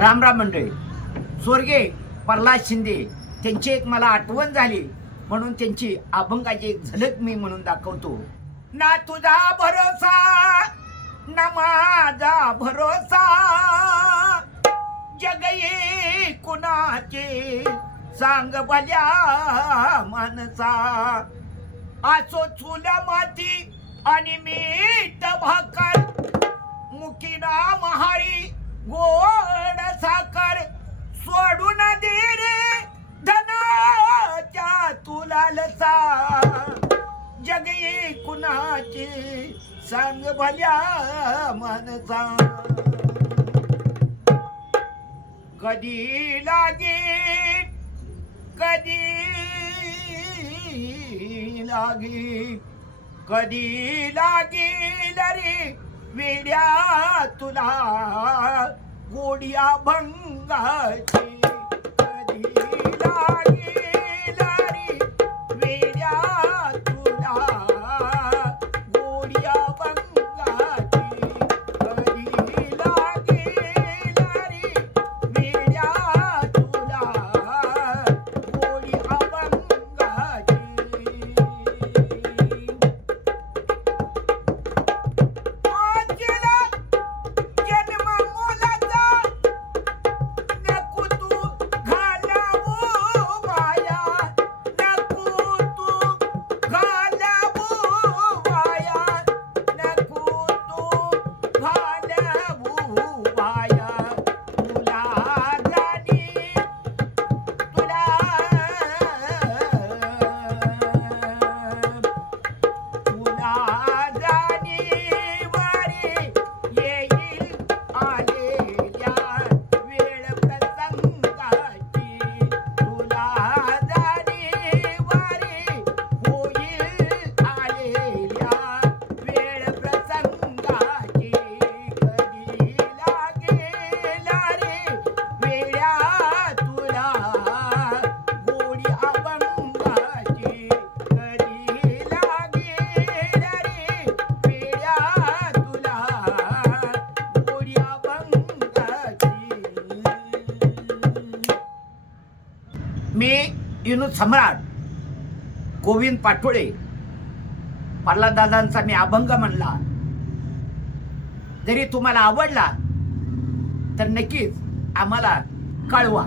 रामराम मंडळी स्वर्गे प्रल्हाद शिंदे त्यांची एक मला आठवण झाली. म्हणून त्यांची अभंगाची एक झलक मी म्हणून दाखवतो. ना तुझा भरोसा ना माझा भरोसा. जग ये कुणाचे सांग भल्या मानसा. आसो चुल्या माती आणि मीठ भा जग कुणाची सांग भल्या मनसा कधी लागे कधी लागे कधी लागेल रे वेड्या तुला गोडिया भंगाची. मी विनोद सम्राट गोविंद पाटोळे दादांचा मी अभंग म्हणला. जरी तुम्हाला आवडला तर नक्कीच आम्हाला कळवा.